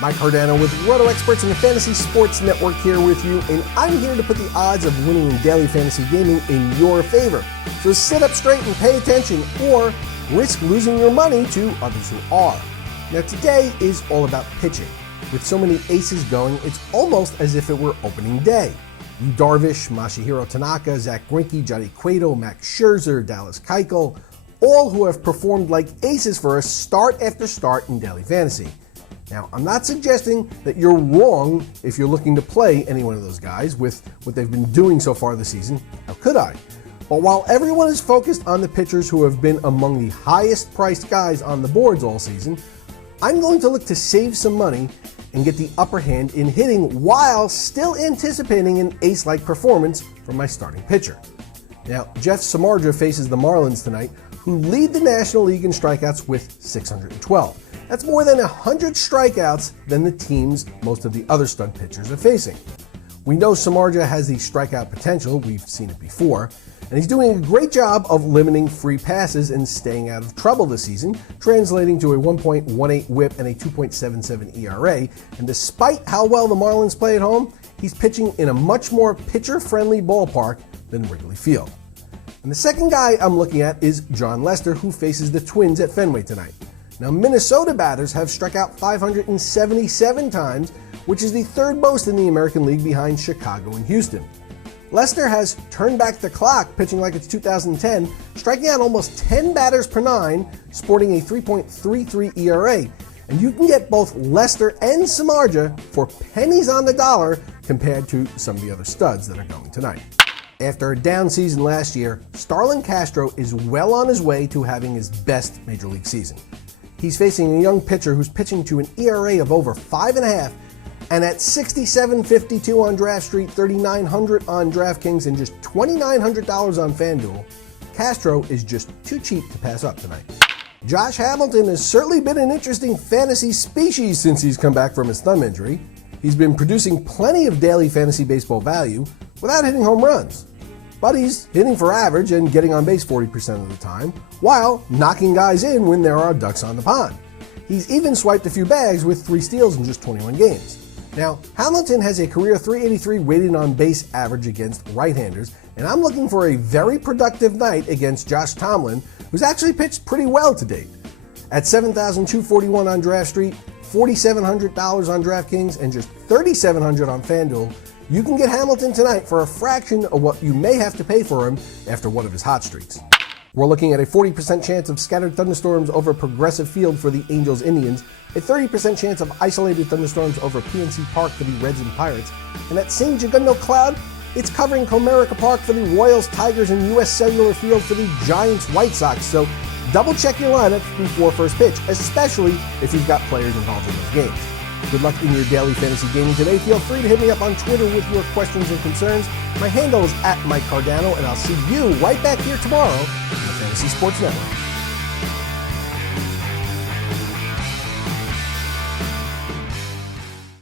Mike Cardano with Roto Experts in the Fantasy Sports Network here with you, and I'm here to put the odds of winning in daily fantasy gaming in your favor. So sit up straight and pay attention, or risk losing your money to others who are. Now today is all about pitching. With so many aces going, it's almost as if it were opening day. Yu Darvish, Masahiro Tanaka, Zach Greinke, Johnny Cueto, Max Scherzer, Dallas Keuchel, all who have performed like aces for us start after start in daily fantasy. Now, I'm not suggesting that you're wrong if you're looking to play any one of those guys with what they've been doing so far this season. How could I? But while everyone is focused on the pitchers who have been among the highest priced guys on the boards all season, I'm going to look to save some money and get the upper hand in hitting while still anticipating an ace-like performance from my starting pitcher. Now, Jeff Samardzija faces the Marlins tonight, who lead the National League in strikeouts with 612. That's more than 100 strikeouts than the teams most of the other stud pitchers are facing. We know Samardzija has the strikeout potential, we've seen it before, and he's doing a great job of limiting free passes and staying out of trouble this season, translating to a 1.18 whip and a 2.77 ERA, and despite how well the Marlins play at home, he's pitching in a much more pitcher-friendly ballpark than Wrigley Field. And the second guy I'm looking at is Jon Lester, who faces the Twins at Fenway tonight. Now, Minnesota batters have struck out 577 times, which is the third most in the American League behind Chicago and Houston. Lester has turned back the clock, pitching like it's 2010, striking out almost 10 batters per nine, sporting a 3.33 ERA. And you can get both Lester and Samardzija for pennies on the dollar compared to some of the other studs that are going tonight. After a down season last year, Starlin Castro is well on his way to having his best major league season. He's facing a young pitcher who's pitching to an ERA of over 5.5, and at $67.52 on Draft Street, $3,900 on DraftKings, and just $2,900 on FanDuel, Castro is just too cheap to pass up tonight. Josh Hamilton has certainly been an interesting fantasy species since he's come back from his thumb injury. He's been producing plenty of daily fantasy baseball value without hitting home runs. But he's hitting for average and getting on base 40% of the time, while knocking guys in when there are ducks on the pond. He's even swiped a few bags with 3 steals in just 21 games. Now, Hamilton has a career 383 weighted on base average against right-handers, and I'm looking for a very productive night against Josh Tomlin, who's actually pitched pretty well to date. At $7,241 on Draft Street, $4,700 on DraftKings, and just $3,700 on FanDuel, you can get Hamilton tonight for a fraction of what you may have to pay for him after one of his hot streaks. We're looking at a 40% chance of scattered thunderstorms over Progressive Field for the Angels-Indians, a 30% chance of isolated thunderstorms over PNC Park for the Reds and Pirates, and that same Gigundo cloud, it's covering Comerica Park for the Royals, Tigers, and U.S. Cellular Field for the Giants-White Sox, so double check your lineup before first pitch, especially if you've got players involved in those games. Good luck in your daily fantasy gaming today. Feel free to hit me up on Twitter with your questions and concerns. My handle is @MikeCardano, and I'll see you right back here tomorrow on the Fantasy Sports Network.